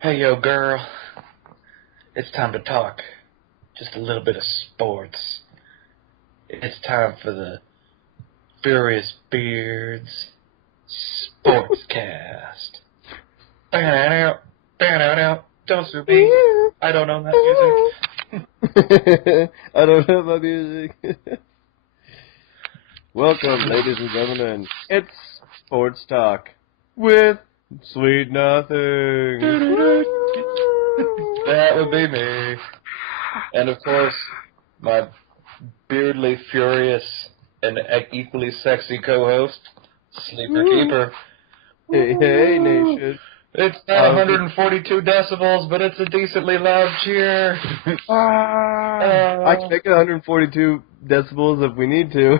Hey, yo, girl. It's time to talk. Just a little bit of sports. It's time for the Furious Beards Sportscast. Ban out. Don't sue me. I don't own that music. I don't know my music. Welcome, ladies and gentlemen. It's Sports Talk with Sweet Nothing. That would be me. And of course, my beardly, furious, and equally sexy co-host, Sl33pr. Hey, nation. It's not 142 decibels, but it's a decently loud cheer. I can make it 142 decibels if we need to.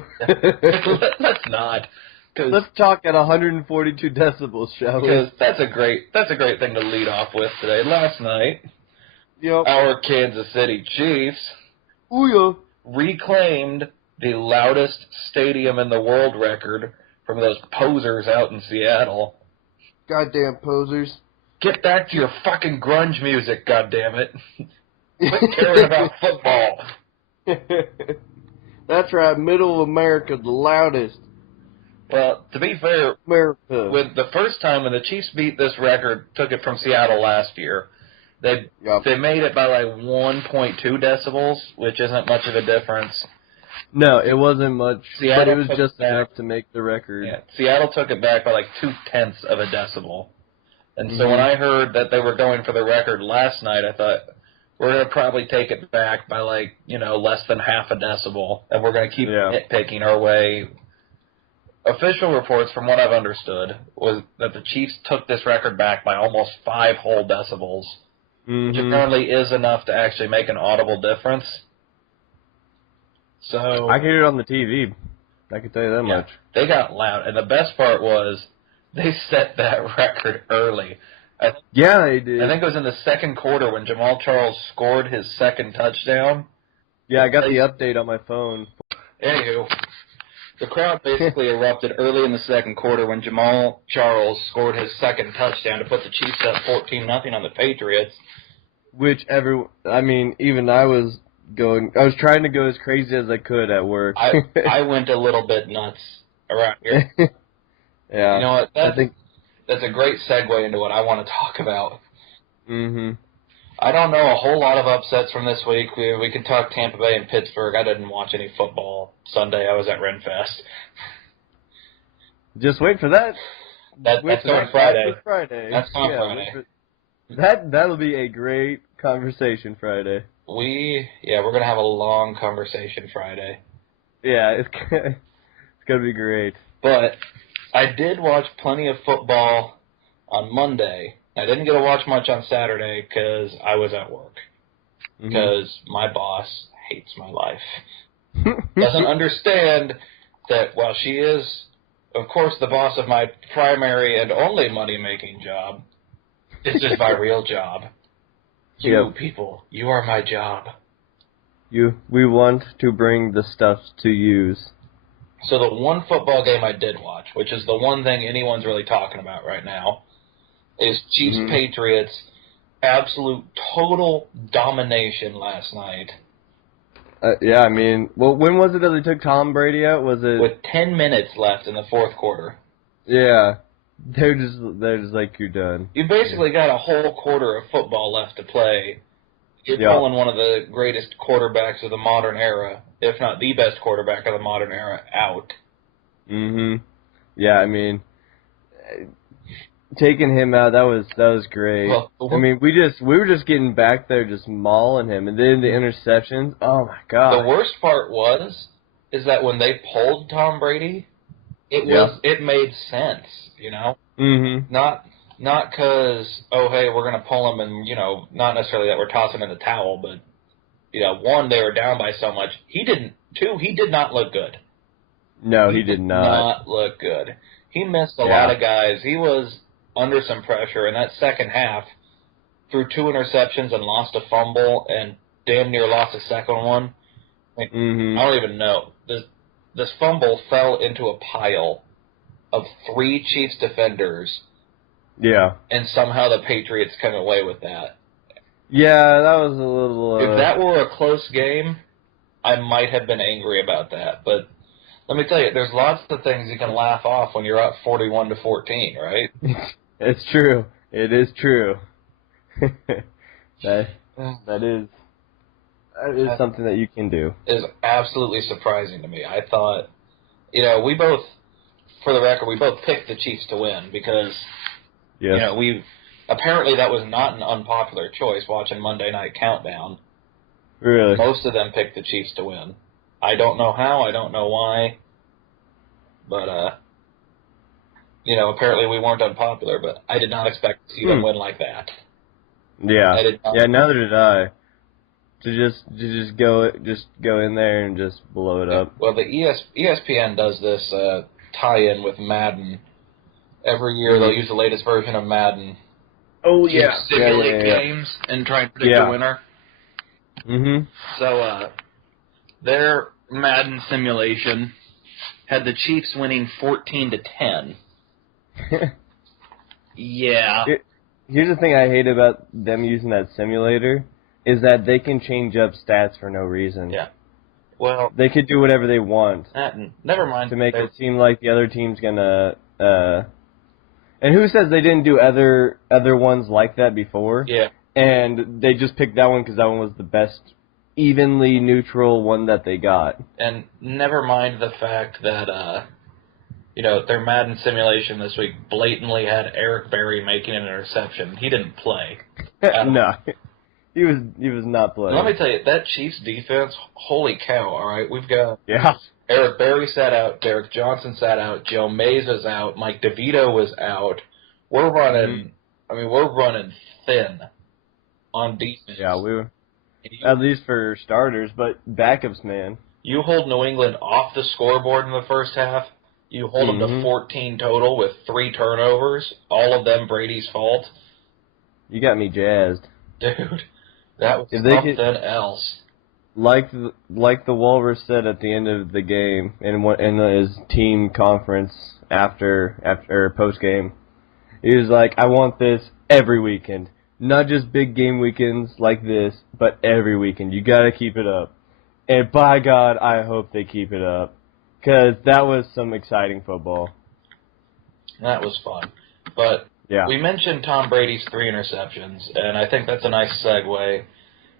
Let's not. Let's talk at 142 decibels, shall we? Because that's a great thing to lead off with today. Last night, our Kansas City Chiefs reclaimed the loudest stadium in the world record from those posers out in Seattle. Goddamn posers. Get back to your fucking grunge music, goddammit. Quit caring about football. That's right, middle America, the loudest. Well, to be fair, America. When the first time when the Chiefs beat this record, took it from Seattle last year, they made it by like 1.2 decibels, which isn't much of a difference. No, it wasn't much, Seattle but it was just enough to make the record. Yeah, Seattle took it back by like 0.2 of a decibel. And so when I heard that they were going for the record last night, I thought, we're going to probably take it back by like, less than half a decibel, and we're going to keep nitpicking our way. Official reports, from what I've understood, was that the Chiefs took this record back by almost 5 whole decibels, which apparently is enough to actually make an audible difference. So I can hear it on the TV. I can tell you that much. They got loud, and the best part was they set that record early. They did. I think it was in the second quarter when Jamal Charles scored his second touchdown. Yeah, I got the update on my phone. Anywho, the crowd basically erupted early in the second quarter when Jamal Charles scored his second touchdown to put the Chiefs up 14-0 on the Patriots. Which even I was trying to go as crazy as I could at work. I went a little bit nuts around here. Yeah. You know what? That's a great segue into what I want to talk about. I don't know a whole lot of upsets from this week. We can talk Tampa Bay and Pittsburgh. I didn't watch any football Sunday. I was at Renfest. Just wait for that. That's on Friday. That's on Friday. That'll be a great conversation Friday. We're gonna have a long conversation Friday. Yeah, it's gonna be great. But I did watch plenty of football on Monday. I didn't get to watch much on Saturday because I was at work. Because my boss hates my life. Doesn't understand that while she is, of course, the boss of my primary and only money-making job, it's just my real job. You people, you are my job. We want to bring the stuff to use. So the one football game I did watch, which is the one thing anyone's really talking about right now, is Chiefs-Patriots. Absolute total domination last night. When was it that they took Tom Brady out? Was it with 10 minutes left in the fourth quarter? Yeah, they're just like, you're done. You basically got a whole quarter of football left to play. You're pulling one of the greatest quarterbacks of the modern era, if not the best quarterback of the modern era, out. Yeah, taking him out, that was great. Well, we were just getting back there, just mauling him, and then the interceptions. Oh my God! The worst part is that when they pulled Tom Brady, it made sense, Not because we're gonna pull him, and not necessarily that we're tossing in the towel, but one, they were down by so much. He didn't. Two, he did not look good. No, he did not look good. He missed a lot of guys. He was under some pressure in that second half, threw 2 interceptions and lost a fumble and damn near lost a second one. I don't even know. This fumble fell into a pile of 3 Chiefs defenders Yeah. And somehow the Patriots come away with that. Yeah, that was a little... If that were a close game, I might have been angry about that. But let me tell you, there's lots of things you can laugh off when you're up 41-14, right? It's true. It is true. that is something that you can do. Is absolutely surprising to me. I thought, we both, for the record, we both picked the Chiefs to win because, yes. Apparently that was not an unpopular choice watching Monday Night Countdown. Really? Most of them picked the Chiefs to win. I don't know how, I don't know why, but, apparently we weren't unpopular, but I did not expect to see them win like that. Yeah. I did not. Yeah, neither did I. To just go in there and just blow it up. Well, the ESPN does this tie-in with Madden. Every year they'll use the latest version of Madden. Oh, to simulate games and try and predict the winner. Mm-hmm. So their Madden simulation had the Chiefs winning 14-10. Yeah. Here's the thing I hate about them using that simulator is that they can change up stats for no reason. Yeah. Well, they could do whatever they want. Never mind. To make it seem like the other team's gonna. And who says they didn't do other ones like that before? Yeah. And they just picked that one because that one was the best, evenly neutral one that they got. And never mind the fact that their Madden simulation this week blatantly had Eric Berry making an interception. He didn't play. No. He was not playing. Let me tell you, that Chiefs defense, holy cow, all right? We've got Yeah. Eric Berry sat out, Derek Johnson sat out, Joe Mays was out, Mike DeVito was out. We're running, we're running thin on defense. Yeah, we were, at least for starters, but backups, man. You hold New England off the scoreboard in the first half, you hold them to 14 total with 3 turnovers, all of them Brady's fault. You got me jazzed. Dude, that was something else. Like the Walrus said at the end of the game in his team conference after post game, he was like, "I want this every weekend, not just big game weekends like this, but every weekend. You got to keep it up." And by God, I hope they keep it up, because that was some exciting football. That was fun, but we mentioned Tom Brady's 3 interceptions, and I think that's a nice segue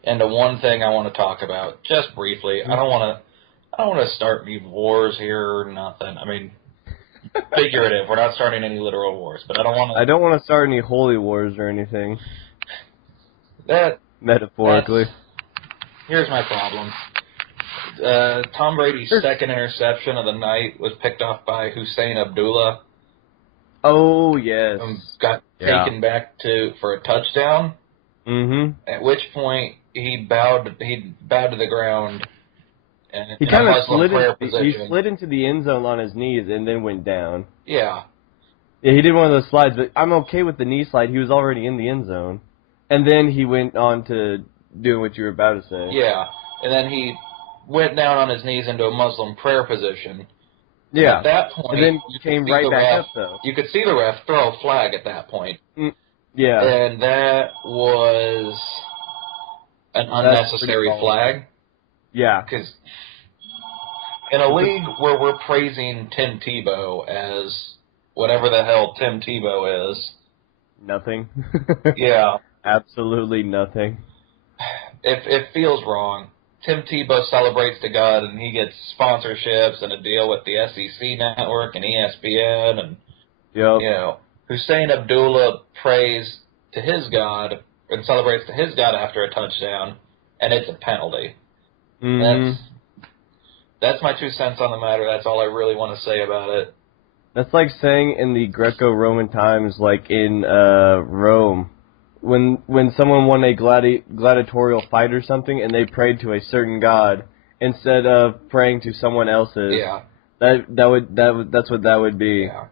into one thing I want to talk about, just briefly. I don't want to start any wars here or nothing. I mean, figurative. We're not starting any literal wars, but I don't want to start any holy wars or anything. Metaphorically. Here's my problem. Tom Brady's second interception of the night was picked off by Hussein Abdullah. Oh, yes. Got taken back for a touchdown. Mm-hmm. At which point he bowed to the ground. And he kind of slid into the end zone on his knees and then went down. Yeah. Yeah, he did one of those slides, but I'm okay with the knee slide. He was already in the end zone. And then he went on to doing what you were about to say. Yeah. And then he went down on his knees into a Muslim prayer position. Yeah. At that point, and then he came right back up, though. You could see the ref throw a flag at that point. Yeah. And that was an unnecessary flag. Yeah. Because in a league where we're praising Tim Tebow as whatever the hell Tim Tebow is. Nothing. Yeah. Absolutely nothing. It feels wrong. Tim Tebow celebrates to God, and he gets sponsorships and a deal with the SEC network and ESPN, and Hussein Abdullah prays to his God and celebrates to his God after a touchdown, and it's a penalty. Mm-hmm. That's my 2 cents on the matter. That's all I really want to say about it. That's like saying in the Greco-Roman times, like in Rome, when someone won a gladiatorial fight or something, and they prayed to a certain god instead of praying to someone else's. Yeah. That's what that would be. Yeah.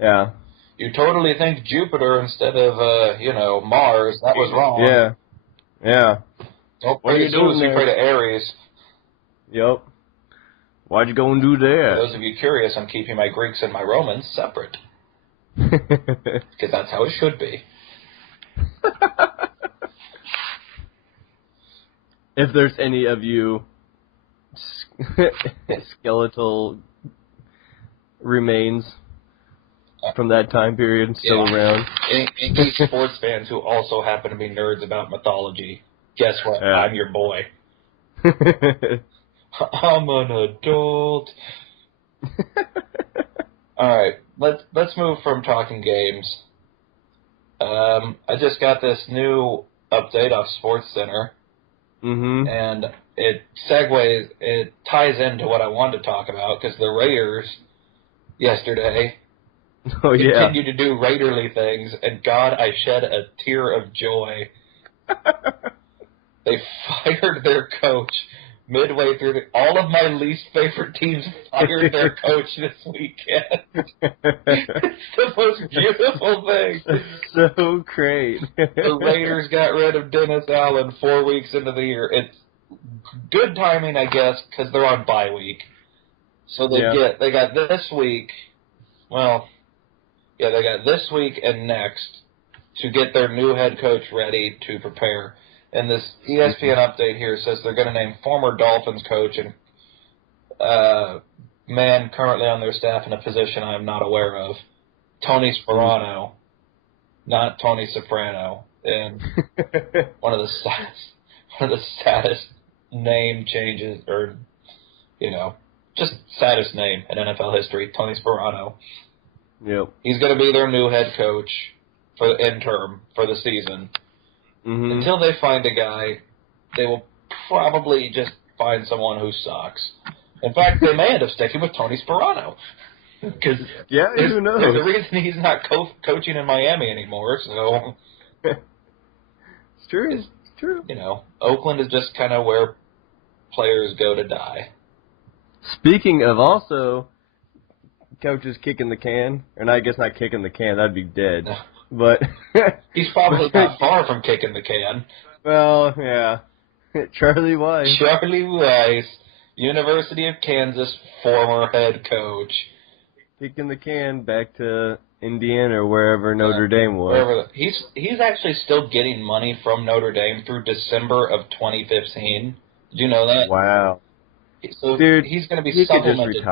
Yeah. You totally think Jupiter instead of Mars. That was wrong. Yeah. Yeah. Don't pray to Zeus, you pray to Ares. Yep. Why'd you go and do that? For those of you curious, I'm keeping my Greeks and my Romans separate. Because that's how it should be. If there's any of you skeletal remains from that time period still around. Any sports fans who also happen to be nerds about mythology, guess what? Yeah. I'm your boy. I'm an adult. All right, let's move from talking games. I just got this new update off SportsCenter, and it ties into what I wanted to talk about because the Raiders yesterday continued to do Raiderly things, and God, I shed a tear of joy. They fired their coach midway through. All of my least favorite teams fired their coach this weekend. It's the most beautiful thing. It's so great. The Raiders got rid of Dennis Allen 4 weeks into the year. It's good timing, I guess, because they're on bye week. So they got this week. Well, yeah, they got this week and next to get their new head coach ready to prepare. And this ESPN update here says they're going to name former Dolphins coach and man currently on their staff in a position I am not aware of, Tony Sparano, not Tony Soprano, and one of the saddest name changes, or just saddest name in NFL history, Tony Sparano. Yep. He's going to be their new head coach for the interim for the season. Until they find a guy, they will probably just find someone who sucks. In fact, they may end up sticking with Tony Sparano. Because who knows? There's a reason he's not coaching in Miami anymore. So it's true. It's true. Oakland is just kind of where players go to die. Speaking of also coaches kicking the can, and I guess not kicking the can, that'd be dead. No. But he's probably not far from kicking the can. Well, yeah. Charlie Weiss. Charlie Weiss, University of Kansas former head coach. Kicking the can back to Indiana or wherever Notre Dame was. He's actually still getting money from Notre Dame through December of 2015. Did you know that? Wow. So dude, he's going to be supplemented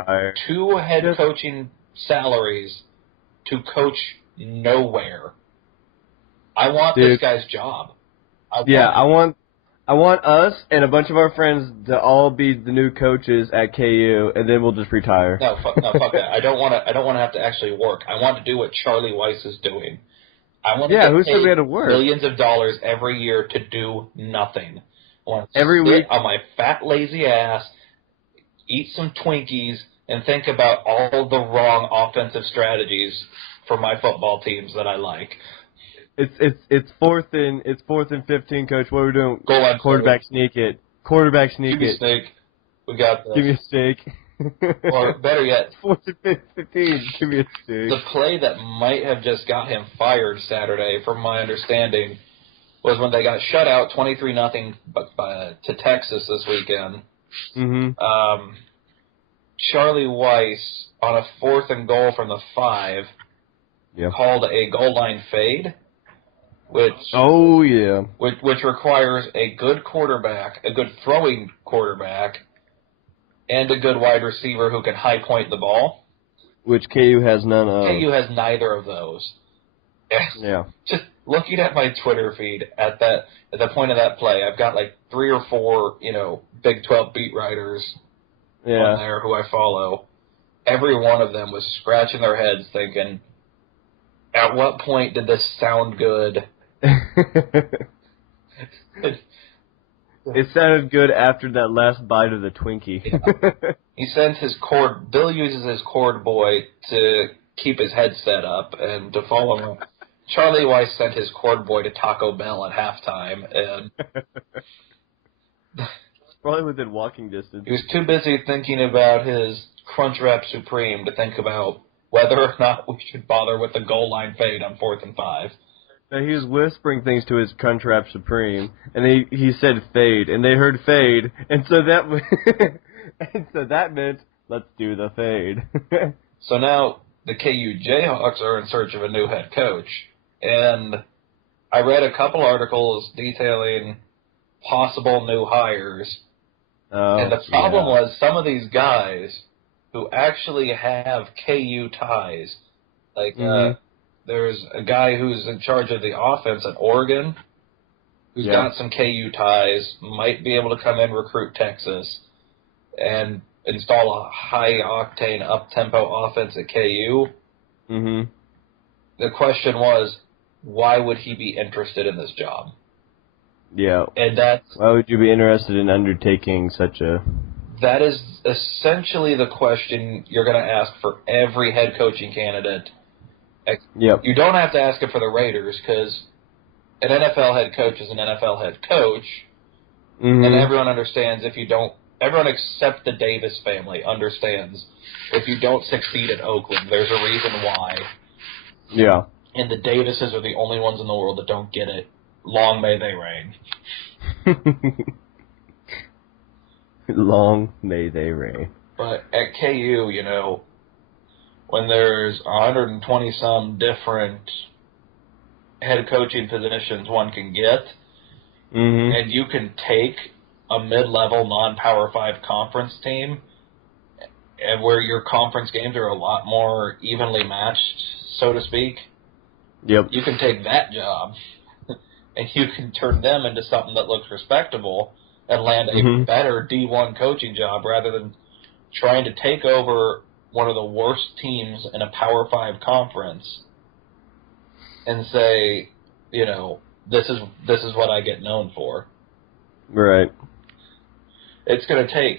2 head coaching salaries to coach nowhere. I want this guy's job. I want us and a bunch of our friends to all be the new coaches at KU, and then we'll just retire. No, fuck that. I don't want to have to actually work. I want to do what Charlie Weiss is doing. I want to get who said we had to paid work? millions of dollars every year to do nothing. I want to every sit week on my fat, lazy ass, eat some Twinkies, and think about all the wrong offensive strategies for my football teams that I like. It's fourth and 15, Coach. What are we doing? Goal line quarterback sneak it. Quarterback sneak Give me it. steak. We got this. Give me a steak. Or better yet, it's 4th and 15. Give me a steak. The play that might have just got him fired Saturday, from my understanding, was when they got shut out 23-0 to Texas this weekend. Charlie Weiss, on a 4th and goal from the 5, called a goal line fade, which requires a good quarterback, a good throwing quarterback, and a good wide receiver who can high point the ball. Which KU has none of. KU has neither of those. Yeah. Just looking at my Twitter feed at the point of that play, I've got like 3 or 4, Big 12 beat writers on there who I follow. Every one of them was scratching their heads thinking, at what point did this sound good? It sounded good after that last bite of the Twinkie. He sent his cord. Bill uses his cord boy to keep his headset up and to follow him. Charlie Weiss sent his cord boy to Taco Bell at halftime, and probably within walking distance. He was too busy thinking about his Crunchwrap Supreme to think about whether or not we should bother with the goal line fade on 4th and 5. Now, he was whispering things to his Crunchwrap Supreme, and he said fade, and they heard fade, and so that meant let's do the fade. So now the KU Jayhawks are in search of a new head coach. And I read a couple articles detailing possible new hires. Oh, And the problem was some of these guys who actually have KU ties, like there's a guy who's in charge of the offense at Oregon who's got some KU ties, might be able to come in, recruit Texas, and install a high-octane, up-tempo offense at KU. Mm-hmm. The question was, why would he be interested in this job? Yeah. And why would you be interested in undertaking such a... That is essentially the question you're going to ask for every head coaching candidate. Yep. You don't have to ask it for the Raiders, because an NFL head coach is an NFL head coach, and everyone understands everyone except the Davis family understands if you don't succeed at Oakland, there's a reason why. Yeah. And the Davises are the only ones in the world that don't get it. Long may they reign. Long may they reign. But at KU, when there's 120-some different head coaching positions one can get, and you can take a mid-level non-Power 5 conference team, and where your conference games are a lot more evenly matched, so to speak, you can take that job, and you can turn them into something that looks respectable and land a better D1 coaching job rather than trying to take over one of the worst teams in a Power 5 conference and say, this is what I get known for. Right. It's going to take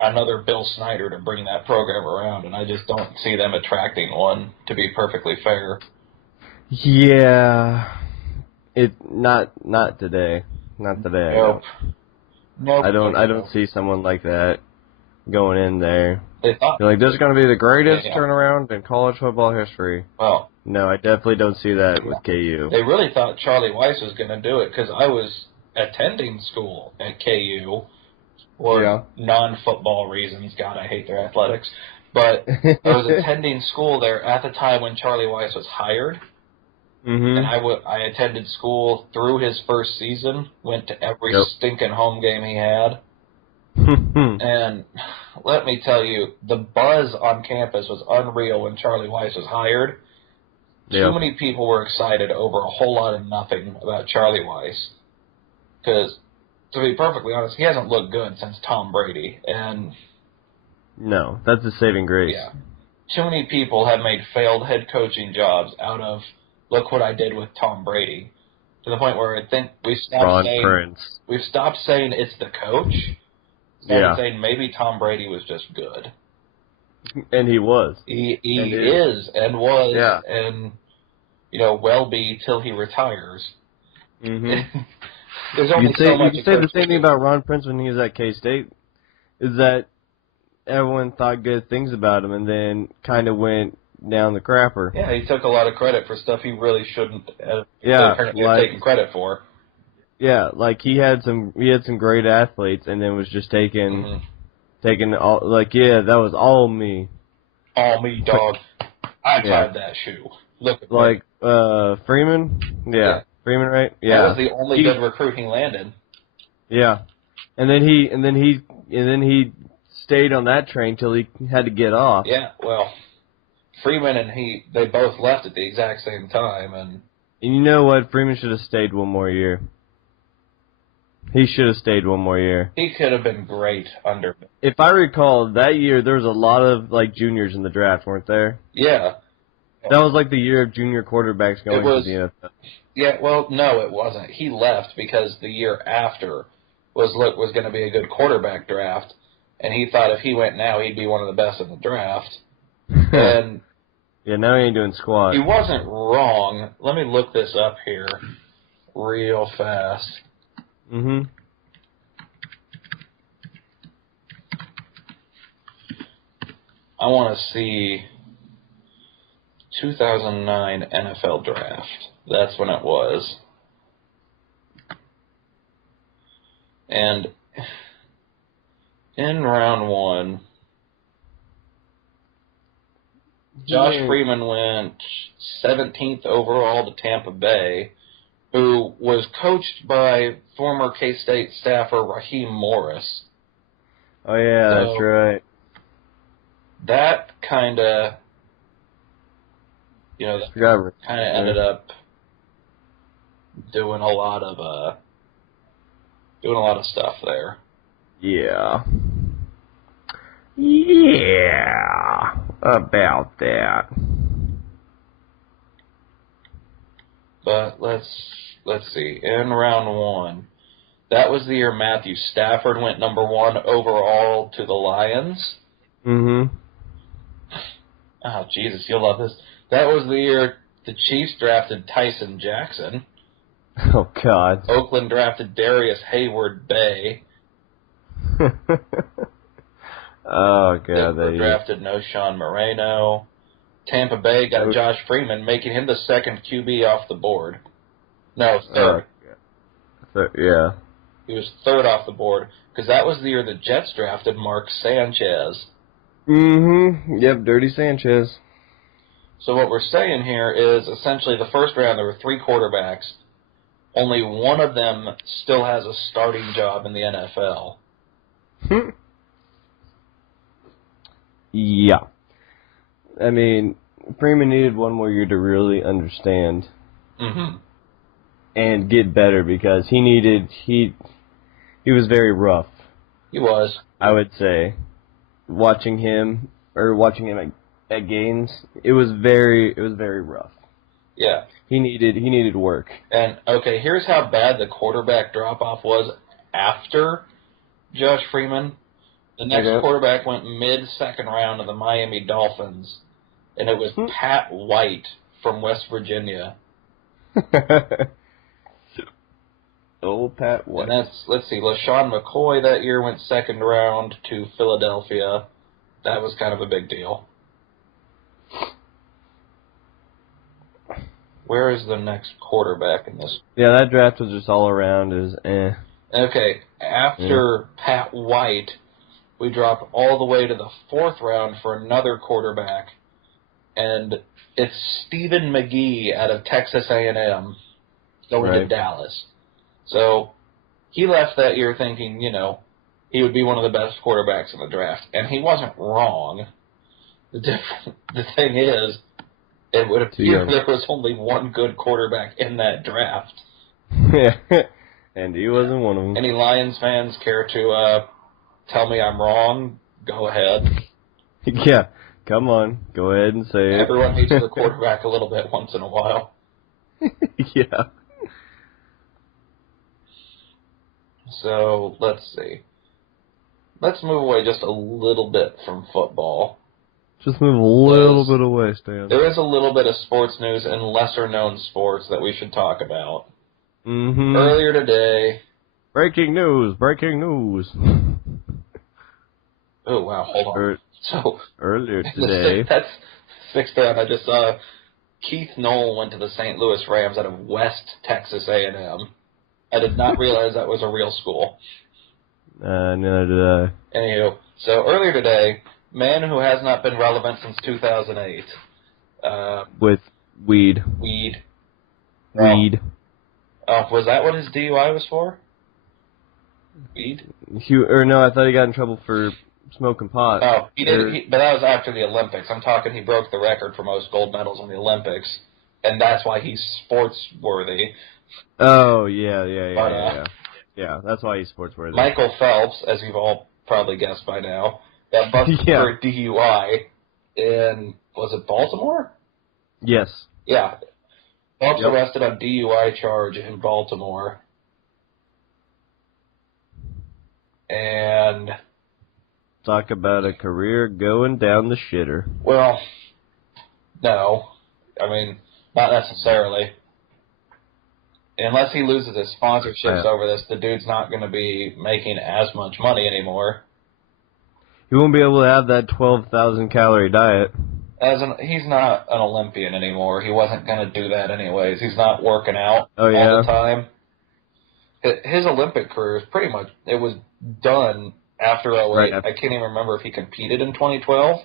another Bill Snyder to bring that program around, and I just don't see them attracting one, to be perfectly fair. Yeah. Not today. Not today. Nope. I don't see someone like that going in there. They thought You're like, this is going to be the greatest turnaround in college football history. Well, no, I definitely don't see that with KU. They really thought Charlie Weiss was going to do it because I was attending school at KU for non-football reasons. God, I hate their athletics. But I was attending school there at the time when Charlie Weiss was hired. And I attended school through his first season, went to every stinking home game he had. And let me tell you, the buzz on campus was unreal when Charlie Weiss was hired. Too many people were excited over a whole lot of nothing about Charlie Weiss. Because, to be perfectly honest, he hasn't looked good since Tom Brady. And no, that's a saving grace. Yeah. Too many people have made failed head coaching jobs out of, look what I did with Tom Brady. To the point where I think we've stopped saying it's the coach. Started saying maybe Tom Brady was just good. And he was. He is and was and will be till he retires. There's only so much. You can say the same thing about Ron Prince when he was at K-State. Is that everyone thought good things about him and then kind of went down the crapper. Yeah, he took a lot of credit for stuff he really shouldn't have taken credit for. Yeah, like he had some great athletes and then was just taking all, that was all me. All me, dog. I tied that shoe. Look at Freeman? Yeah. Freeman, right? Yeah. That was the only good recruit he landed. Yeah. And then he stayed on that train till he had to get off. Yeah, well, Freeman and they both left at the exact same time, and you know what? Freeman should have stayed one more year. He should have stayed one more year. He could have been great under. If I recall, that year there was a lot of juniors in the draft, weren't there? Yeah. That was the year of junior quarterbacks going to the NFL. Yeah, well, no, it wasn't. He left because the year after was going to be a good quarterback draft, and he thought if he went now, he'd be one of the best in the draft. And yeah, now he ain't doing squat. He wasn't wrong. Let me look this up here real fast. I want to see 2009 NFL draft. That's when it was. And in round one, Josh Yeah. Freeman went 17th overall to Tampa Bay, who was coached by former K-State staffer Raheem Morris. Oh yeah, So that's right. that kind of, Forgot. ended up doing a lot of stuff there. Yeah. Yeah. About that. But let's see. In round one, that was the year Matthew Stafford went number 1 overall to the Lions. Mm-hmm. Oh, Jesus, you'll love this. That was the year the Chiefs drafted Tyson Jackson. Oh, God. Oakland drafted Darius Hayward Bay. Oh, God. Denver drafted Noshawn Moreno. Tampa Bay got Josh Freeman, making him the second QB off the board. No, third. Yeah. He was third off the board, because that was the year the Jets drafted Mark Sanchez. Mm-hmm. Yep, Dirty Sanchez. So what we're saying here is, essentially, the first round, there were 3 quarterbacks. Only one of them still has a starting job in the NFL. Yeah. I mean, Freeman needed one more year to really understand and get better, because he was very rough. He was. I would say. Watching him at games, it was very rough. Yeah. He needed work. And, okay, here's how bad the quarterback drop-off was after Josh Freeman. The next quarterback went mid-second round to the Miami Dolphins, and it was Pat White from West Virginia. Old Pat White. And let's see, LaShawn McCoy that year went second round to Philadelphia. That was kind of a big deal. Where is the next quarterback in this? Yeah, that draft was just all around Okay, after Pat White, we drop all the way to the 4th round for another quarterback, and it's Stephen McGee out of Texas A&M going to Dallas. So he left that year thinking, he would be one of the best quarterbacks in the draft, and he wasn't wrong. The thing is, it would appear there was only one good quarterback in that draft. Yeah, and he wasn't one of them. Any Lions fans care to tell me I'm wrong? Go ahead. Yeah, come on, go ahead and say it. Everyone hates their quarterback a little bit once in a while. Yeah. So, let's see. Let's move away just a little bit from football. Just move a little bit away, Stan. There is a little bit of sports news and lesser-known sports that we should talk about. Mm-hmm. Earlier today... Breaking news! Oh, wow, hold on. Earlier today... That's 6th round. I just saw Keith Knoll went to the St. Louis Rams out of West Texas A&M. I did not realize that was a real school. Neither did I. Anywho, so earlier today, man who has not been relevant since 2008. With weed. Weed. Oh, was that what his DUI was for? Weed? No, I thought he got in trouble for smoking pot. Oh, he did. But that was after the Olympics. I'm talking he broke the record for most gold medals in the Olympics, and that's why he's sports-worthy. Oh, yeah. Yeah, that's why he's sports-worthy. Michael Phelps, as you've all probably guessed by now, got busted for a DUI in, was it Baltimore? Yes. Yeah. Phelps arrested on DUI charge in Baltimore. And... talk about a career going down the shitter. Well, no. I mean, not necessarily. Unless he loses his sponsorships over this, the dude's not going to be making as much money anymore. He won't be able to have that 12,000-calorie diet. He's not an Olympian anymore. He wasn't going to do that anyways. He's not working out all the time. His Olympic career is pretty much, it was done after 2008. I can't even remember if he competed in 2012.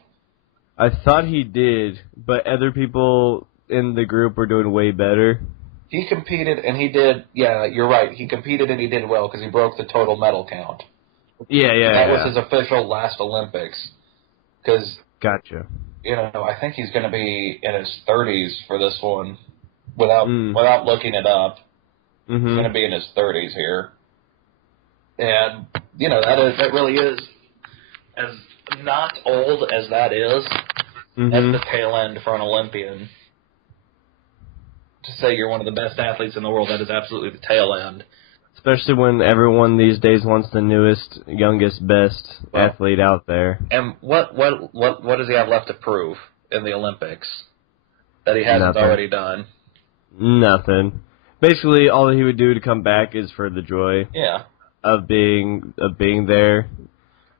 I thought he did, but other people in the group were doing way better. He competed, and he did, yeah, you're right. He competed and he did well because he broke the total medal count. That was his official last Olympics. Because, Gotcha. I think he's going to be in his 30s for this one without looking it up. He's going to be in his 30s here. And, that really is, as not old as that is, at the tail end for an Olympian. To say you're one of the best athletes in the world, that is absolutely the tail end. Especially when everyone these days wants the newest, youngest, best athlete out there. And what does he have left to prove in the Olympics that he hasn't Nothing. already done? Nothing. Basically, all he would do to come back is for the joy. Yeah. Of being there.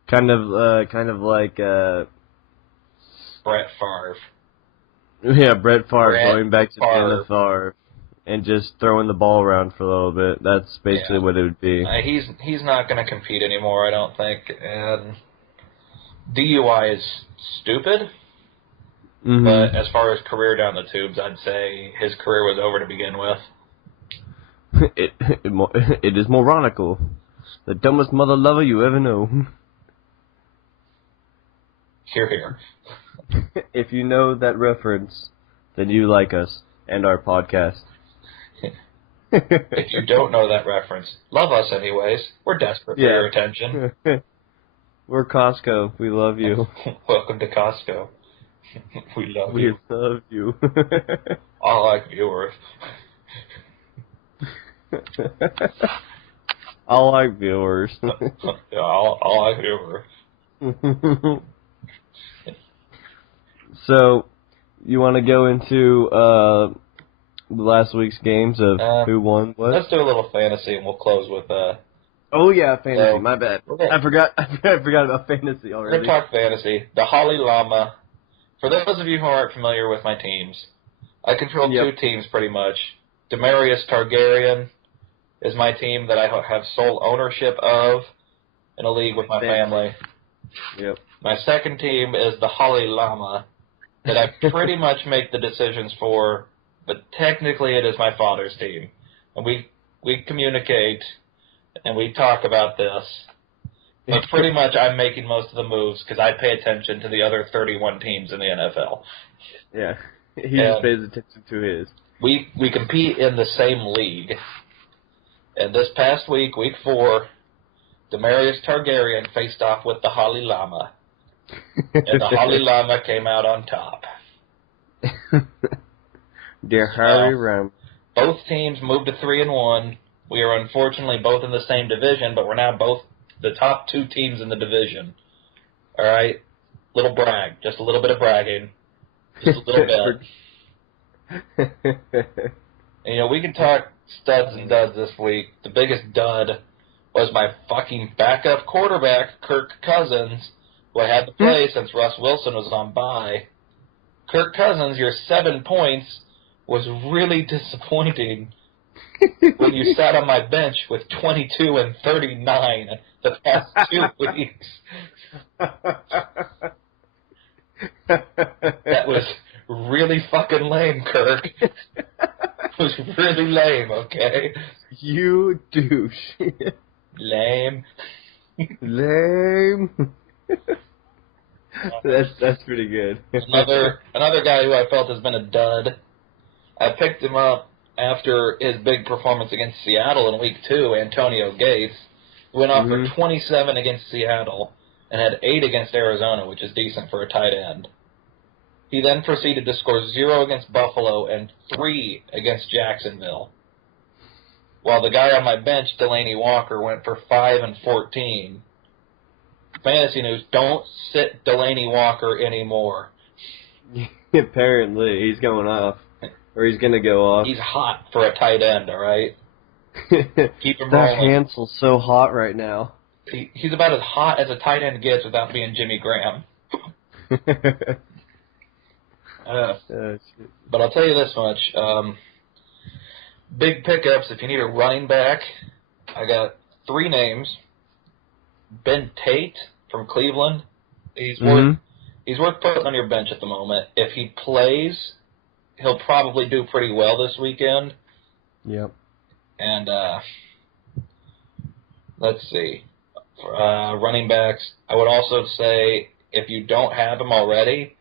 Kind of like Brett Favre. Yeah, Brett Favre going back to being a Favre and just throwing the ball around for a little bit. That's basically what it would be. He's not going to compete anymore, I don't think. And DUI is stupid. But as far as career down the tubes, I'd say his career was over to begin with. It is moronical. The dumbest mother lover you ever know. Hear, hear. If you know that reference, then you like us and our podcast. If you don't know that reference, love us anyways. We're desperate for your attention. We're Costco. We love you. Welcome to Costco. We love you. We love you. I like viewers. I like viewers. Yeah, I like viewers. So, you want to go into last week's games of who won what? Let's do a little fantasy, and we'll close with Oh yeah, fantasy. My bad. I forgot about fantasy already. We're gonna talk fantasy. The Holly Llama. For those of you who aren't familiar with my teams, I control two teams pretty much. Demarius Targaryen is my team that I have sole ownership of in a league with my family. Yep. My second team is the Holly Llama that I pretty much make the decisions for, but technically it is my father's team. And we communicate and we talk about this. But pretty much I'm making most of the moves because I pay attention to the other 31 teams in the NFL. Yeah, he just pays attention to his. We compete in the same league. And this past week, week 4, Demarius Targaryen faced off with the Holly Llama. And the Holly Llama came out on top. Dear Harry Ram. Both teams moved to 3-1. We are unfortunately both in the same division, but we're now both the top 2 teams in the division. All right? Little brag. Just a little bit of bragging. Just a little bit. And, we can talk studs and duds this week. The biggest dud was my fucking backup quarterback, Kirk Cousins, who I had to play since Russ Wilson was on bye. Kirk Cousins, your 7 points was really disappointing when you sat on my bench with 22 and 39 the past 2 weeks. That was really fucking lame, Kirk. It was really lame, okay? You douche. Lame. Lame. That's pretty good. Another guy who I felt has been a dud. I picked him up after his big performance against Seattle in week 2, Antonio Gates, who went off for 27 against Seattle and had 8 against Arizona, which is decent for a tight end. He then proceeded to score 0 against Buffalo and 3 against Jacksonville. While the guy on my bench, Delaney Walker, went for 5 and 14. Fantasy news, don't sit Delaney Walker anymore. Apparently, he's going off. Or he's going to go off. He's hot for a tight end, all right? Keep him that rolling. Hansel's so hot right now. He's about as hot as a tight end gets without being Jimmy Graham. But I'll tell you this much. Big pickups, if you need a running back, I got 3 names. Ben Tate from Cleveland. He's He's worth putting on your bench at the moment. If he plays, he'll probably do pretty well this weekend. Yep. And let's see. Running backs, I would also say, if you don't have him already,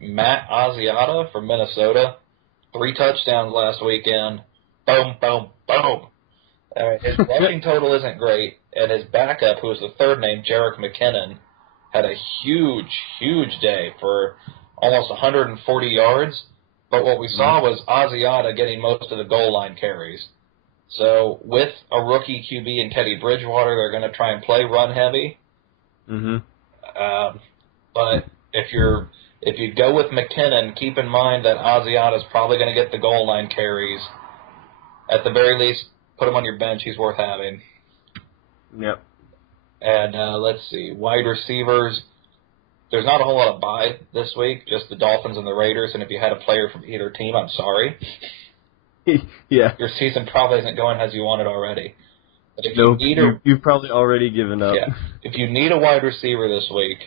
Matt Asiata from Minnesota, 3 touchdowns last weekend. Boom, boom, boom. His rushing total isn't great, and his backup, who was the third name, Jerick McKinnon, had a huge, huge day for almost 140 yards. But what we saw was Asiata getting most of the goal line carries. So with a rookie QB in Teddy Bridgewater, they're going to try and play run heavy. But if you go with McKinnon, keep in mind that Asiata is probably going to get the goal line carries. At the very least, put him on your bench. He's worth having. Yep. And let's see, wide receivers. There's not a whole lot of buy this week, just the Dolphins and the Raiders. And if you had a player from either team, I'm sorry. Yeah. Your season probably isn't going as you wanted already. But if Nope, you've probably already given up. Yeah. If you need a wide receiver this week,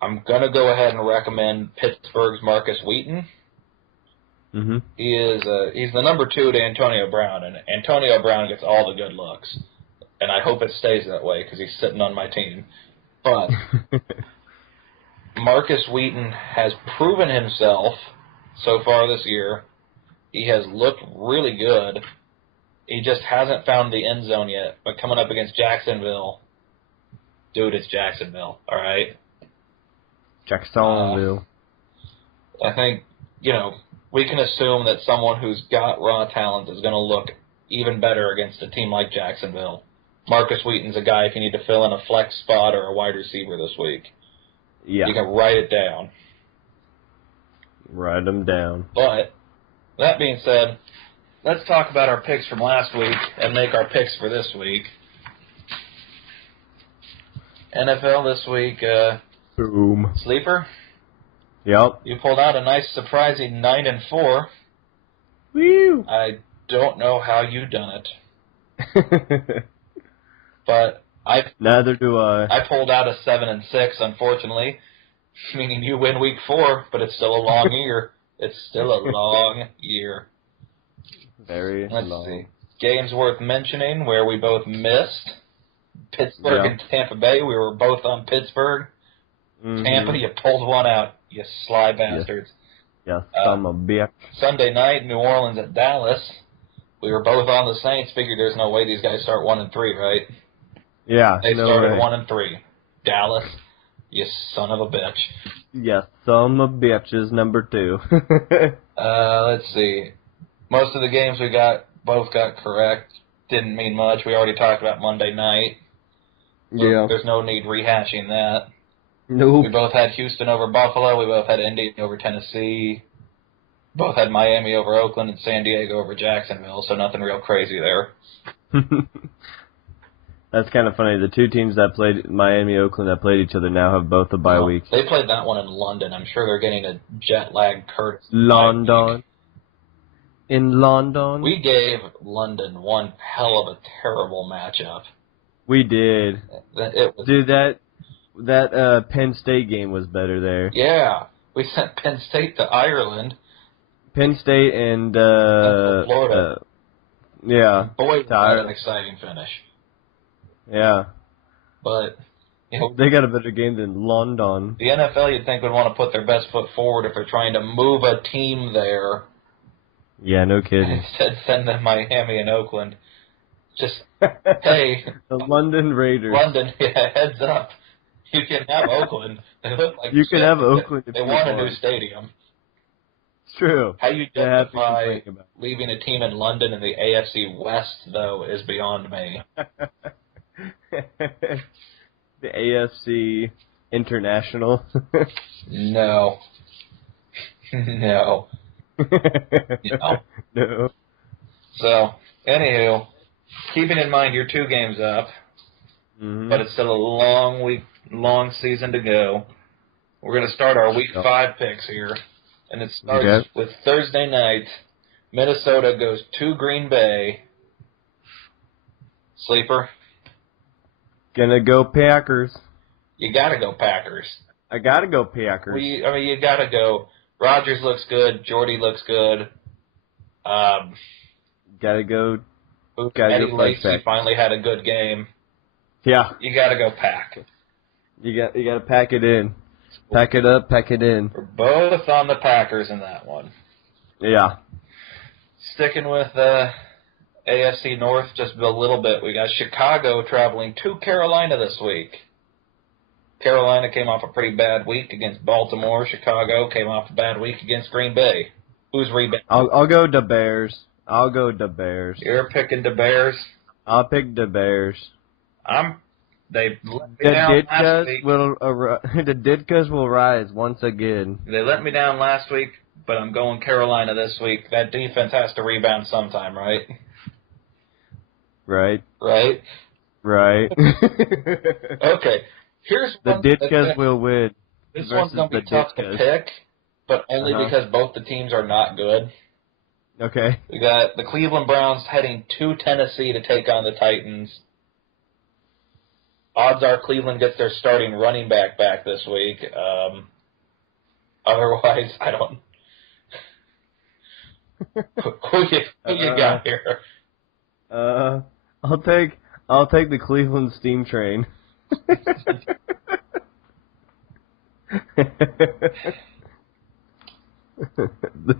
I'm going to go ahead and recommend Pittsburgh's Marcus Wheaton. He's the number 2 to Antonio Brown, and Antonio Brown gets all the good looks. And I hope it stays that way because he's sitting on my team. But Marcus Wheaton has proven himself so far this year. He has looked really good. He just hasn't found the end zone yet. But coming up against Jacksonville, dude, it's Jacksonville, all right? Jacksonville. I think, we can assume that someone who's got raw talent is going to look even better against a team like Jacksonville. Marcus Wheaton's a guy if you need to fill in a flex spot or a wide receiver this week. Yeah. You can write it down. Write them down. But, that being said, let's talk about our picks from last week and make our picks for this week. NFL this week, Boom. Sleeper? Yep. You pulled out a nice surprising 9-4. Woo! I don't know how you done it. But neither do I. I pulled out a 7-6, unfortunately, meaning you win week 4, but it's still a long year. It's still a long year. Very Let's long. see. Games worth mentioning where we both missed. Pittsburgh and Tampa Bay. We were both on Pittsburgh. Tampa, you pulled one out, you sly bastards. Yes, I'm a bitch. Sunday night, New Orleans at Dallas. We were both on the Saints. Figured there's no way these guys start 1-3, right? Yeah, They no started way. 1-3. Dallas, you son of a bitch. Yes, some of bitches number 2. Let's see. Most of the games we both got correct. Didn't mean much. We already talked about Monday night. So Yeah. there's no need rehashing that. Nope. We both had Houston over Buffalo. We both had Indy over Tennessee. Both had Miami over Oakland and San Diego over Jacksonville, so nothing real crazy there. That's kind of funny. The 2 teams that played, Miami, Oakland, that played each other now have both a bye week. They played that one in London. I'm sure they're getting a jet lag courtesy. London. In London. We gave London one hell of a terrible matchup. We did. Dude, that Penn State game was better there. Yeah. We sent Penn State to Ireland. Penn State and Florida. Yeah. Boy, was that an exciting finish. Yeah. But they got a better game than London. The NFL, you'd think, would want to put their best foot forward if they're trying to move a team there. Yeah, no kidding. Instead, send them Miami and Oakland. Just, hey. The London Raiders. London, yeah, heads up. You can have Oakland. They look like you can have Oakland. They want a new stadium. It's true. How you justify leaving a team in London in the AFC West, though, is beyond me. The AFC International. No. No. No. So, anywho, keeping in mind you're 2 games up, but it's still a long season to go. We're going to start our Week 5 picks here, and it starts with Thursday night. Minnesota goes to Green Bay. Sleeper? Gonna go Packers. You got to go Packers. I gotta go Packers. You gotta go. Rodgers looks good. Jordy looks good. Gotta go. Eddie Fudge Lacy finally had a good game. Yeah. You gotta go Pack. You gotta pack it in. Pack it up, pack it in. We're both on the Packers in that one. Yeah. Sticking with AFC North just a little bit. We got Chicago traveling to Carolina this week. Carolina came off a pretty bad week against Baltimore. Chicago came off a bad week against Green Bay. Who's rebounding? I'll go the Bears. I'll go the Bears. You're picking the Bears. I'll pick the Bears. They let me down last week. The Ditkas will rise once again. They let me down last week, but I'm going Carolina this week. That defense has to rebound sometime, right? Right. Right? Right. Okay. Here's the one. Ditkas will win. This one's going to be tough to pick, but only because both the teams are not good. Okay. We got the Cleveland Browns heading to Tennessee to take on the Titans. Odds are Cleveland gets their starting running back this week. Otherwise, I don't. Who you got here? I'll take the Cleveland Steam Train.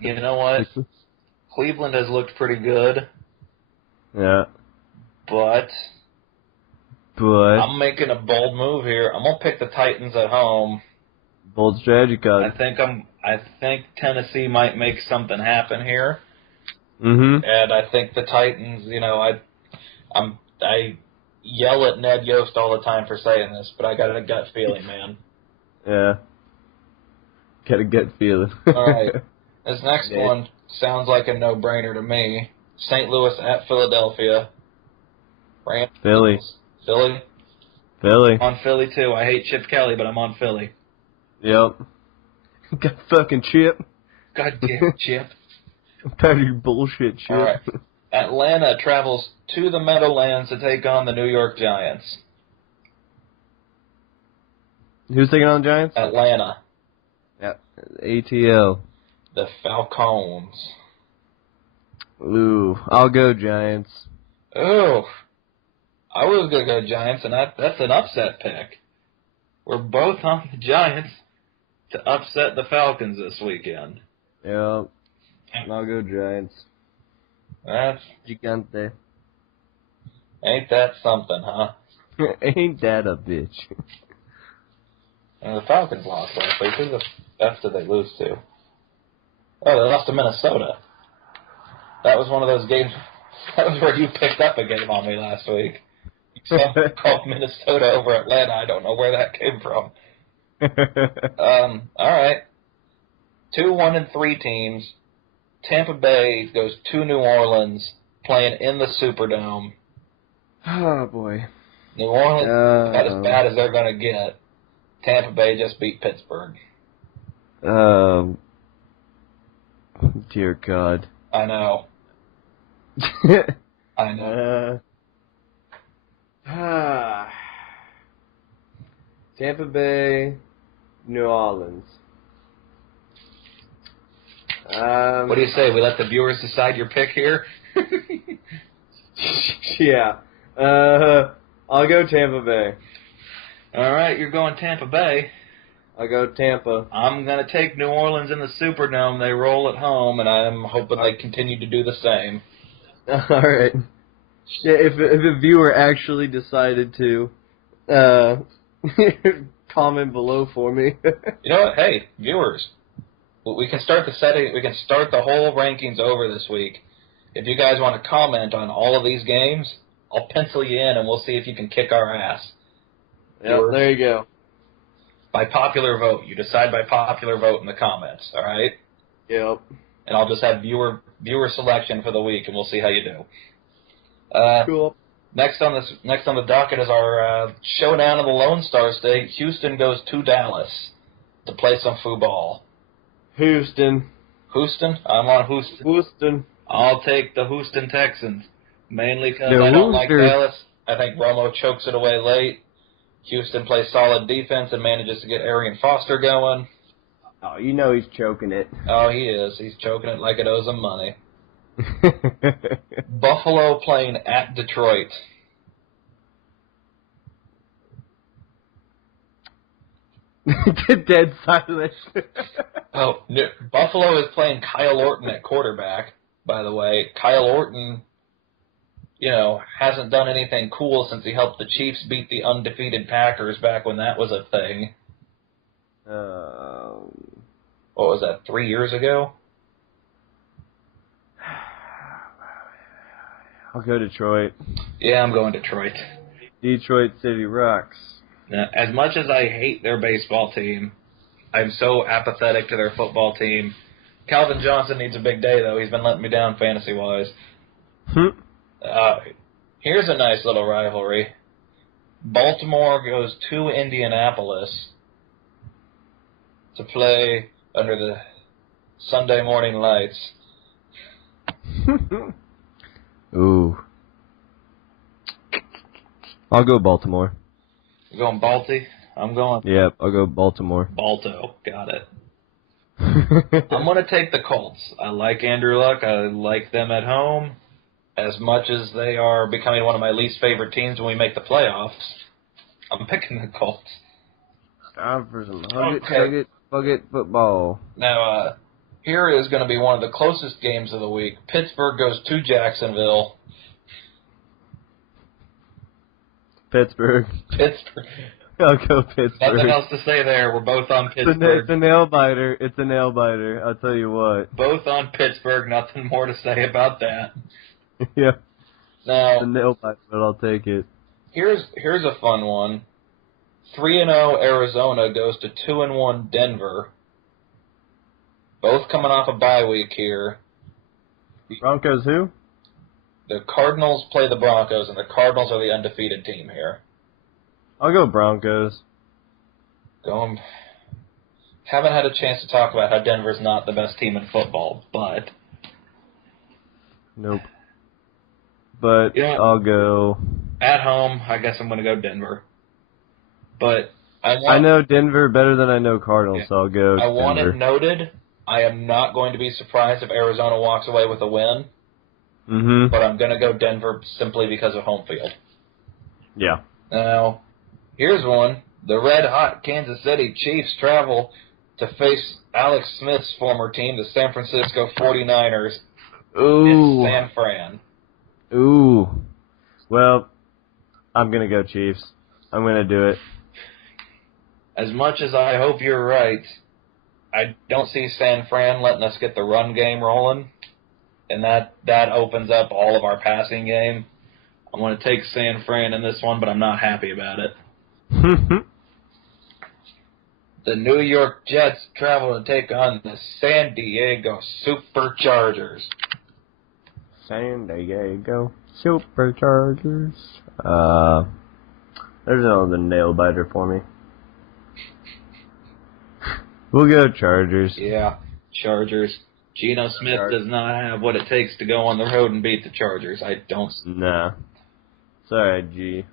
You know what? Cleveland has looked pretty good. Yeah. But I'm making a bold move here. I'm gonna pick the Titans at home. Bold strategy, God. I think Tennessee might make something happen here. Mm-hmm. And I think the Titans. I yell at Ned Yost all the time for saying this, but I got a gut feeling, man. Yeah. Got a gut feeling. All right. This next one sounds like a no-brainer to me. St. Louis at Philadelphia. Philly. Philly? Philly. I'm on Philly, too. I hate Chip Kelly, but I'm on Philly. Yep. Got fucking Chip. Goddamn Chip. I'm tired of your bullshit, Chip. All right. Atlanta travels to the Meadowlands to take on the New York Giants. Who's taking on the Giants? Atlanta. Yeah. ATL. The Falcons. Ooh, I'll go Giants. Ooh. I was going to go Giants, and that's an upset pick. We're both on the Giants to upset the Falcons this weekend. Yep. I'll go Giants. That's Gigante. Ain't that something, huh? Ain't that a bitch? And the Falcons lost last week. Who the F did they lose to? Oh, they lost to Minnesota. That was one of those games. That was where you picked up a game on me last week. You called Minnesota over Atlanta. I don't know where that came from. All right. 2, 1, and 3 teams. Tampa Bay goes to New Orleans, playing in the Superdome. Oh, boy. New Orleans is about as bad as they're going to get. Tampa Bay just beat Pittsburgh. Dear God. I know. I know. Tampa Bay, New Orleans. What do you say? We let the viewers decide your pick here? Yeah. I'll go Tampa Bay. All right, you're going Tampa Bay. I'll go Tampa. I'm going to take New Orleans in the Superdome. They roll at home, and I'm hoping they continue to do the same. All right. Yeah, if a viewer actually decided to comment below for me. You know what? Hey, viewers, we can start We can start the whole rankings over this week. If you guys want to comment on all of these games, I'll pencil you in, and we'll see if you can kick our ass. Yep, there you go. By popular vote. You decide by popular vote in the comments, all right? Yep. And I'll just have viewer selection for the week, and we'll see how you do. Cool. Next on the docket is our showdown of the Lone Star State. Houston goes to Dallas to play some football. Houston. Houston? I'm on Houston. Houston. I'll take the Houston Texans, mainly because I don't like Dallas. I think Romo chokes it away late. Houston plays solid defense and manages to get Arian Foster going. Oh, you know he's choking it. Oh, he is. He's choking it like it owes him money. Buffalo playing at Detroit. Dead silence. Oh, no. Buffalo is playing Kyle Orton at quarterback, by the way. Kyle Orton, hasn't done anything cool since he helped the Chiefs beat the undefeated Packers back when that was a thing. What was that, 3 years ago? I'll go Detroit. Yeah, I'm going Detroit. Detroit City rocks. Now, as much as I hate their baseball team, I'm so apathetic to their football team. Calvin Johnson needs a big day, though. He's been letting me down fantasy-wise. Here's a nice little rivalry. Baltimore goes to Indianapolis to play under the Sunday morning lights. Ooh. I'll go Baltimore. You going Balti? I'm going. Yep, I'll go Baltimore. Balto. Got it. I'm going to take the Colts. I like Andrew Luck. I like them at home. As much as they are becoming one of my least favorite teams when we make the playoffs, I'm picking the Colts. Time for some hug-it football. Now, here is going to be one of the closest games of the week. Pittsburgh goes to Jacksonville. Pittsburgh. I'll go Pittsburgh. Nothing else to say there. We're both on Pittsburgh. It's a nail biter. It's a nail biter. I'll tell you what. Both on Pittsburgh. Nothing more to say about that. Yeah. Now, it's a nail biter, but I'll take it. Here's a fun one. 3-0 Arizona goes to 2-1 Denver. Both coming off a bye week here. Broncos who? The Cardinals play the Broncos, and the Cardinals are the undefeated team here. I'll go Broncos. Haven't had a chance to talk about how Denver's not the best team in football, but... Nope. But I'll go... At home, I guess I'm going to go Denver. But I know Denver better than I know Cardinals, so I'll go Denver. I want it noted, I am not going to be surprised if Arizona walks away with a win. Mm-hmm. But I'm going to go Denver simply because of home field. Yeah. Now, here's one. The red-hot Kansas City Chiefs travel to face Alex Smith's former team, the San Francisco 49ers. Ooh. It's San Fran. Ooh. Well, I'm going to go Chiefs. I'm going to do it. As much as I hope you're right, I don't see San Fran letting us get the run game rolling. And that opens up all of our passing game. I'm going to take San Fran in this one, but I'm not happy about it. The New York Jets travel to take on the San Diego Superchargers. San Diego Superchargers. There's another nail biter for me. We'll go Chargers. Yeah, Chargers. Geno Smith does not have what it takes to go on the road and beat the Chargers. I don't. Nah. Sorry, G.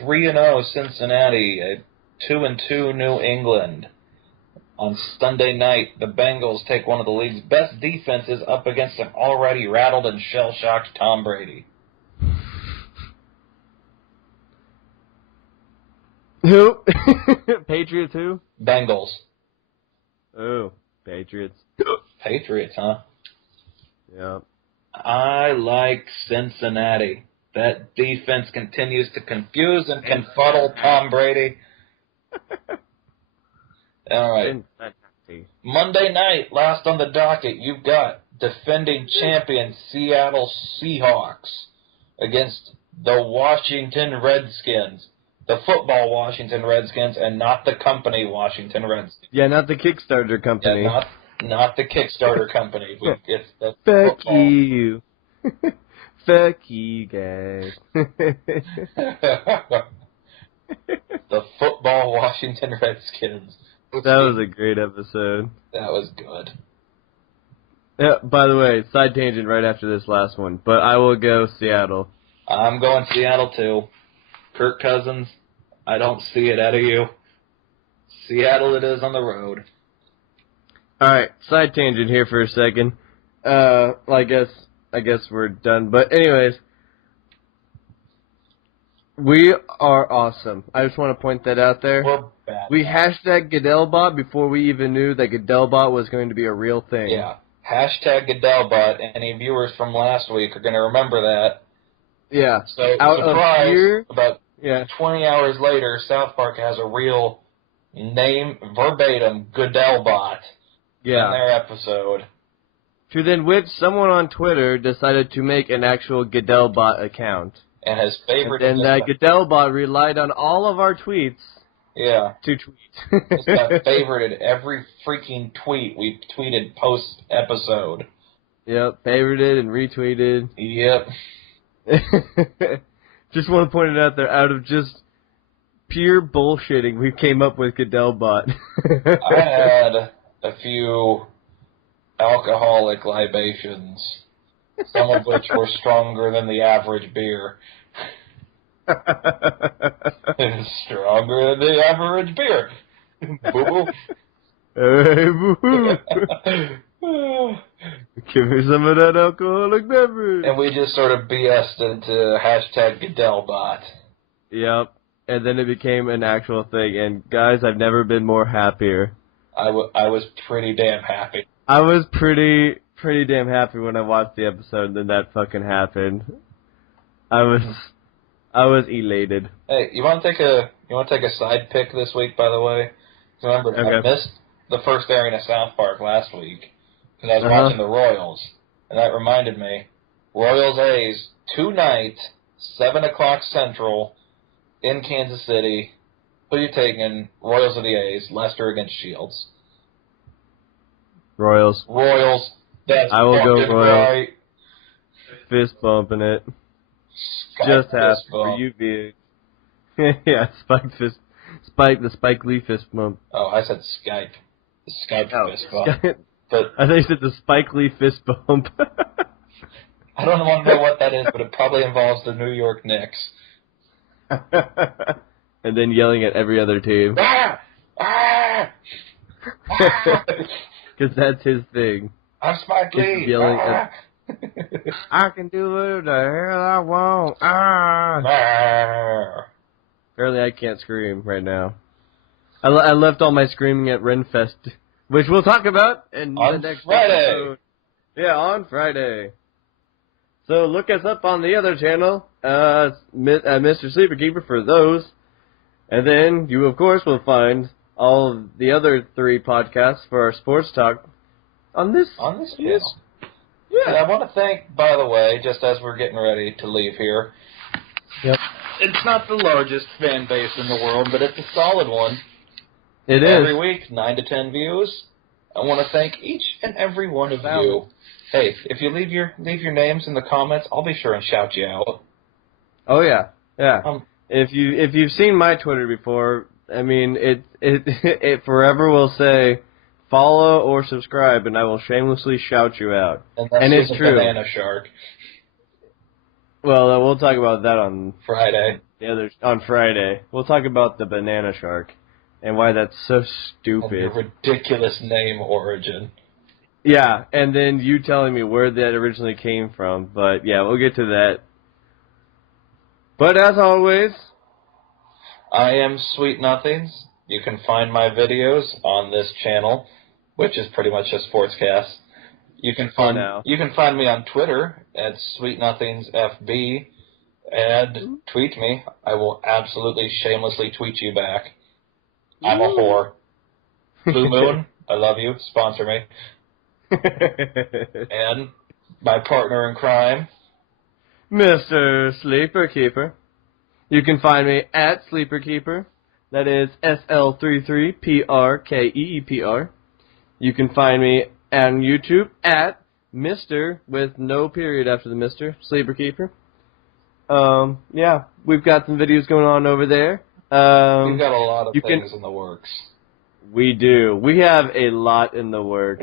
3-0 Cincinnati, 2-2 New England. On Sunday night, the Bengals take one of the league's best defenses up against an already rattled and shell-shocked Tom Brady. Who? Patriots who? Bengals. Oh, Patriots. Patriots, huh? Yep. I like Cincinnati. That defense continues to confuse and confuddle Tom Brady. All right. Monday night, last on the docket, you've got defending champion Seattle Seahawks against the Washington Redskins. The football Washington Redskins and not the company Washington Redskins. Yeah, not the Kickstarter company. Yeah, not the Kickstarter company. It's the Fuck football. you. Fuck you guys. The football Washington Redskins. That was a great episode. That was good. Yeah, by the way, side tangent right after this last one, but I will go Seattle. I'm going Seattle too. Kirk Cousins, I don't see it out of you. Seattle it is on the road. Alright, side tangent here for a second. I guess we're done. But anyways, we are awesome. I just want to point that out there. We're bad. We hashtag Goodellbot before we even knew that Goodellbot was going to be a real thing. Yeah. Hashtag Goodellbot. Any viewers from last week are going to remember that. Yeah. So, Out surprise, of here, about yeah. 20 hours later, South Park has a real name, verbatim, Goodellbot in their episode. To then which someone on Twitter decided to make an actual Goodellbot account. And has favorited. And then that Goodellbot relied on all of our tweets. Yeah. To tweet. It's got favorited every freaking tweet we tweeted post episode. Yep, favorited and retweeted. Yep. Just want to point it out there, out of just pure bullshitting, we came up with Goodellbot. I had a few alcoholic libations, some of which were stronger than the average beer. Stronger than the average beer. Boo-boo. Hey, boo-hoo. Give me some of that alcoholic beverage. And we just sort of BS'd into hashtag Goodellbot. Yep. And then it became an actual thing. And guys, I've never been more happier. I was pretty damn happy. I was pretty damn happy when I watched the episode and then that fucking happened. I was elated. Hey, you want to take a side pick this week, by the way? Remember, okay. I missed the first airing of South Park last week because I was watching the Royals, and that reminded me, Royals A's tonight, 7 o'clock Central, in Kansas City. Who are you taking? Royals or the A's? Lester against Shields. Royals. Royals. That's I will go Royals. Right. Fist bumping it. Skype just happy for you, being. Yeah, the Spike Lee fist bump. Oh, I said Skype. The Skype fist bump. But I think you said the Spike Lee fist bump. I don't want to know what that is, but it probably involves the New York Knicks. And then yelling at every other team. Ah! Ah! Ah! Because that's his thing. I'm Spike Lee. Yelling at, I can do whatever the hell I want. Ah! Apparently I can't scream right now. I left all my screaming at Renfest, which we'll talk about in the next episode. Yeah, on Friday. So look us up on the other channel, Mr. Sleeper Keeper for those. And then you, of course, will find all of the other 3 podcasts for our sports talk on this channel. Yeah. And I want to thank, by the way, just as we're getting ready to leave here. Yep. It's not the largest fan base in the world, but it's a solid one. It is. Every week, 9 to 10 views. I want to thank each and every one of you. Hey, if you leave your names in the comments, I'll be sure and shout you out. Oh yeah, yeah. If you've seen my Twitter before, I mean it forever will say follow or subscribe, and I will shamelessly shout you out. And it's true. Banana Shark. Well, we'll talk about that on Friday. On Friday, we'll talk about the Banana Shark and why that's so stupid. And the ridiculous name origin. Yeah, and then you telling me where that originally came from. But yeah, we'll get to that. But as always, I am Sweet Nothings. You can find my videos on this channel, which is pretty much a sportscast. You can find me on Twitter at SweetNothingsFB and tweet me. I will absolutely shamelessly tweet you back. I'm a whore. Blue Moon, I love you. Sponsor me. And my partner in crime, Mr. Sleeper Keeper. You can find me at Sleeper Keeper. That is Sl33pr. You can find me on YouTube at Mr. with no period after the Mr. Sleeper Keeper. Yeah, we've got some videos going on over there. We've got a lot of things in the works. We do. We have a lot in the works.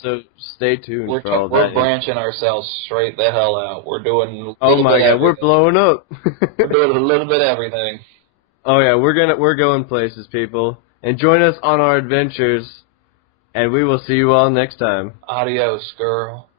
So stay tuned for all that. We're branching ourselves straight the hell out. We're doing oh my god, we're blowing up. We're doing a little bit of everything. Oh yeah, we're going places, people. And join us on our adventures, and we will see you all next time. Adios, girl.